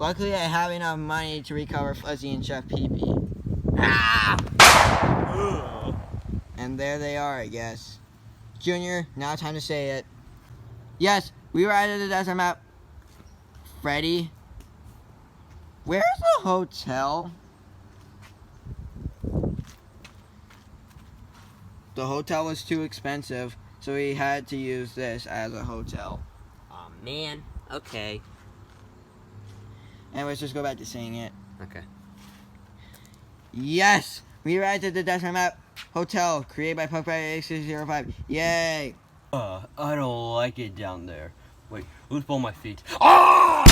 Luckily, I have enough money to recover Fuzzy and Chef Pee-Pee. Ah! And there they are, I guess. Junior, now time to say it. Yes, we were at the desert map. Freddy, where's the hotel? The hotel was too expensive, so we had to use this as a hotel. Aw, man. Okay. Anyways, just go back to saying it. Okay. Yes! We arrived at the desert map hotel, created by Puck605. Yay! I don't like it down there. Wait, who's pulling my feet? Ah!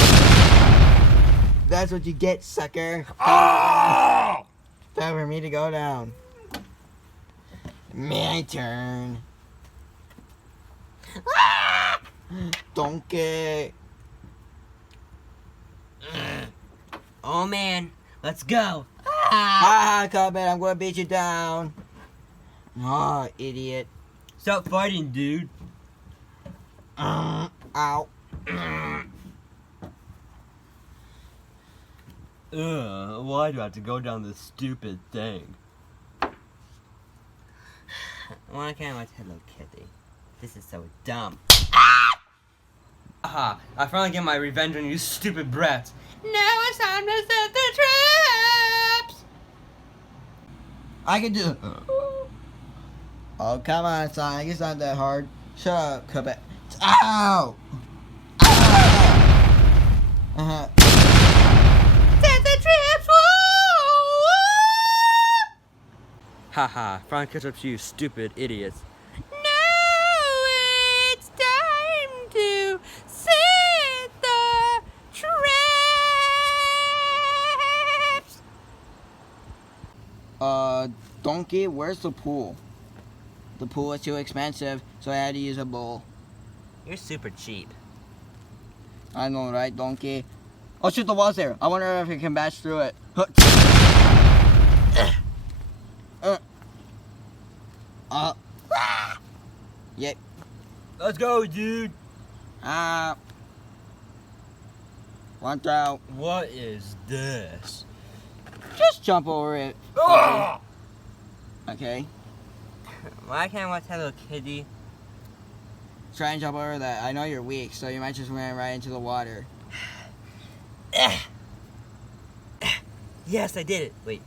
That's what you get, sucker. Ah! Time for me to go down. My turn. Ah! Donkey. Oh, man. Let's go. Ah, Cuphead, I'm gonna beat you down. Oh, idiot. Stop fighting, dude. Ow. Why do I have to go down this stupid thing? Why can't I watch Hello Kitty? This is so dumb. Aha, I finally get my revenge on you stupid brats. Now it's time to set the traps! I can do it. Oh, come on, Sonic. It's not that hard. Shut up, Cuphead. Ow! Ow! Set the traps! Haha, finally catch up to you stupid idiots. Now it's time to set the traps! Donkey, where's the pool? The pool was too expensive, so I had to use a bowl. You're super cheap. I know, right, Donkey? Oh, shoot, the wall's there. I wonder if I can bash through it. Yep. Let's go, dude. Watch out. What is this? Just jump over it. Ah! Okay. Why can't I watch Hello Kitty? Try and jump over that. I know you're weak, so you might just run right into the water. Yes, I did it. Wait.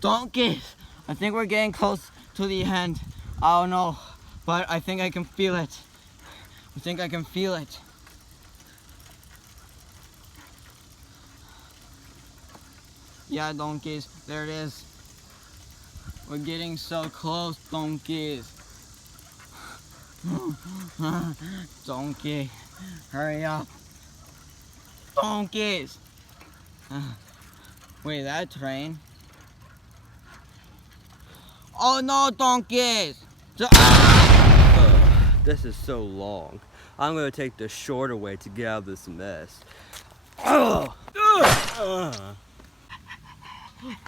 Donkey! I think we're getting close to the end. I don't know, but I think I can feel it. I think I can feel it. Yeah, donkeys, there it is. We're getting so close, donkeys. Donkey, hurry up. Donkeys! Wait, that train? Oh no, donkeys! This is so long. I'm gonna take the shorter way to get out of this mess.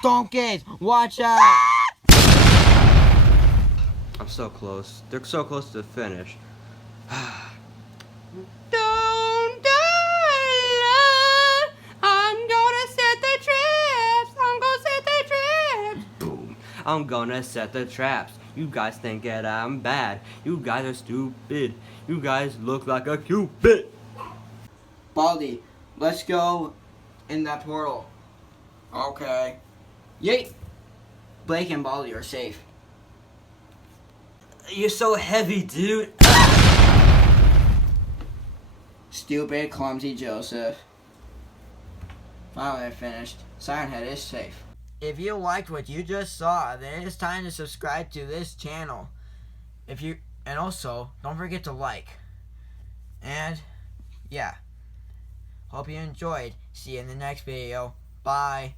Donkeys, watch out! I'm so close. They're so close to the finish. Don't die! I'm gonna set the traps! I'm gonna set the traps! Boom. I'm gonna set the traps. You guys think that I'm bad. You guys are stupid. You guys look like a cupid. Baldy, let's go in that portal. Okay. Yay! Blake and Baldy are safe. You're so heavy, dude. Stupid, clumsy Joseph. Finally, I finished. Siren Head is safe. If you liked what you just saw, then it's time to subscribe to this channel. And also, don't forget to like. And, yeah. Hope you enjoyed. See you in the next video. Bye.